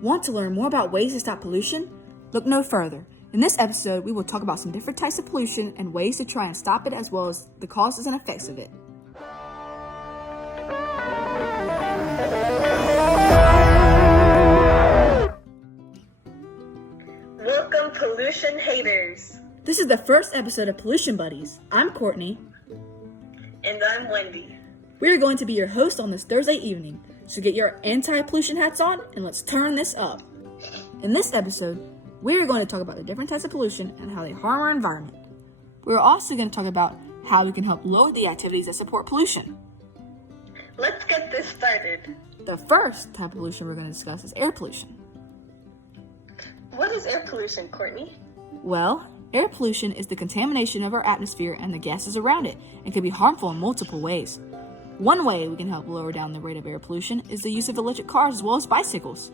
Want to learn more about ways to stop pollution? Look no further. In this episode, we will talk about some different types of pollution and ways to try and stop it, as well as the causes and effects of it. Welcome, pollution haters. This is the first episode of Pollution Buddies. I'm Courtney. And I'm Wendy. We are going to be your host on this Thursday evening, so get your anti-pollution hats on and let's turn this up. In this episode, we are going to talk about the different types of pollution and how they harm our environment. We're also going to talk about how we can help lower the activities that support pollution. Let's get this started. The first type of pollution we're going to discuss is air pollution. What is air pollution, Courtney? Well, air pollution is the contamination of our atmosphere and the gases around it, and can be harmful in multiple ways. One way we can help lower down the rate of air pollution is the use of electric cars as well as bicycles.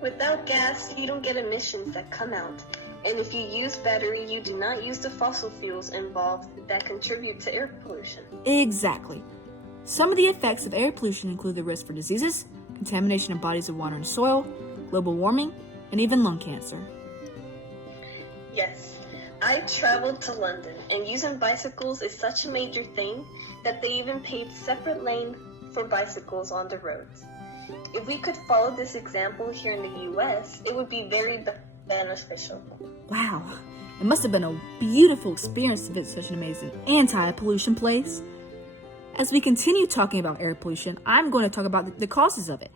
Without gas, you don't get emissions that come out. And if you use battery, you do not use the fossil fuels involved that contribute to air pollution. Exactly. Some of the effects of air pollution include the risk for diseases, contamination of bodies of water and soil, global warming, and even lung cancer. Yes, I traveled to London, and using bicycles is such a major thing that they even paved separate lanes for bicycles on the roads. If we could follow this example here in the U.S., it would be very beneficial. Wow, it must have been a beautiful experience to visit such an amazing anti-pollution place. As we continue talking about air pollution, I'm going to talk about the causes of it.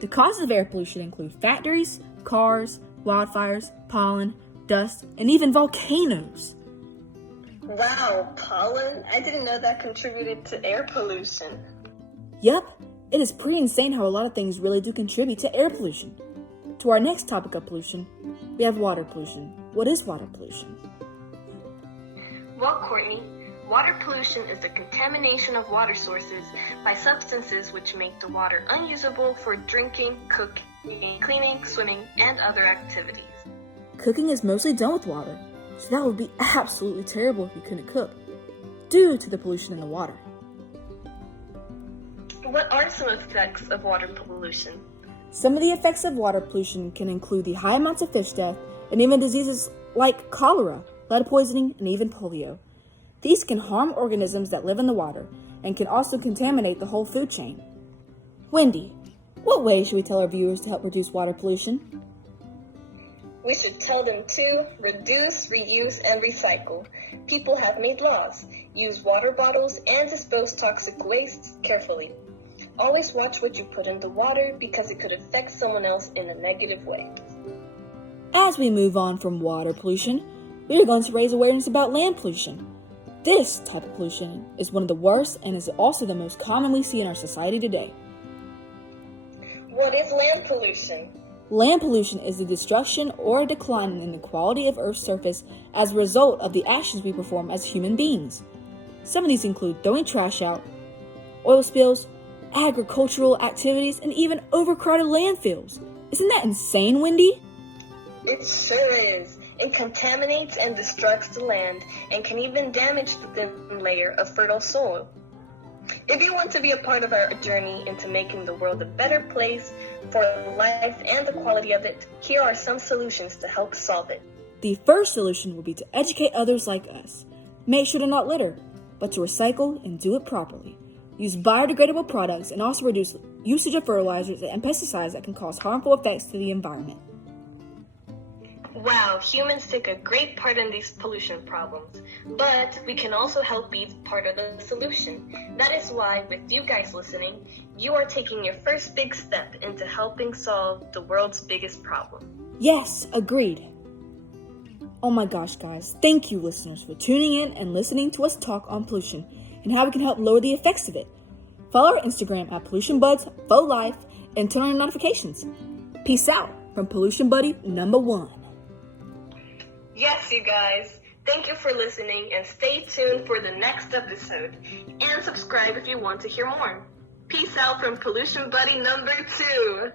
The causes of air pollution include factories, cars, wildfires, pollen, dust, and even volcanoes. Wow, pollen? I didn't know that contributed to air pollution. Yep, it is pretty insane how a lot of things really do contribute to air pollution. To our next topic of pollution, we have water pollution. What is water pollution? Well, Courtney, water pollution is the contamination of water sources by substances which make the water unusable for drinking, cooking, cleaning, swimming, and other activities. Cooking is mostly done with water, so that would be absolutely terrible if you couldn't cook, due to the pollution in the water. What are some effects of water pollution? Some of the effects of water pollution can include the high amounts of fish death and even diseases like cholera, lead poisoning, and even polio. These can harm organisms that live in the water and can also contaminate the whole food chain. Wendy, what ways should we tell our viewers to help reduce water pollution? We should tell them to reduce, reuse, and recycle. People have made laws. Use water bottles and dispose toxic wastes carefully. Always watch what you put in the water because it could affect someone else in a negative way. As we move on from water pollution, we are going to raise awareness about land pollution. This type of pollution is one of the worst and is also the most common we see in our society today. What is land pollution? Land pollution is the destruction or decline in the quality of Earth's surface as a result of the actions we perform as human beings. Some of these include throwing trash out, oil spills, agricultural activities, and even overcrowded landfills. Isn't that insane, Wendy? It sure is. It contaminates and destructs the land and can even damage the thin layer of fertile soil. If you want to be a part of our journey into making the world a better place for life and the quality of it, here are some solutions to help solve it. The first solution would be to educate others like us. Make sure to not litter, but to recycle and do it properly. Use biodegradable products and also reduce usage of fertilizers and pesticides that can cause harmful effects to the environment. Wow, humans take a great part in these pollution problems, but we can also help be part of the solution. That is why, with you guys listening, you are taking your first big step into helping solve the world's biggest problem. Yes, agreed. Oh my gosh, guys, thank you listeners for tuning in and listening to us talk on pollution and how we can help lower the effects of it. Follow our Instagram at PollutionBuds for life and turn on notifications. Peace out from Pollution Buddy number 1. Yes, you guys. Thank you for listening and stay tuned for the next episode. And subscribe if you want to hear more. Peace out from Pollution Buddy number 2.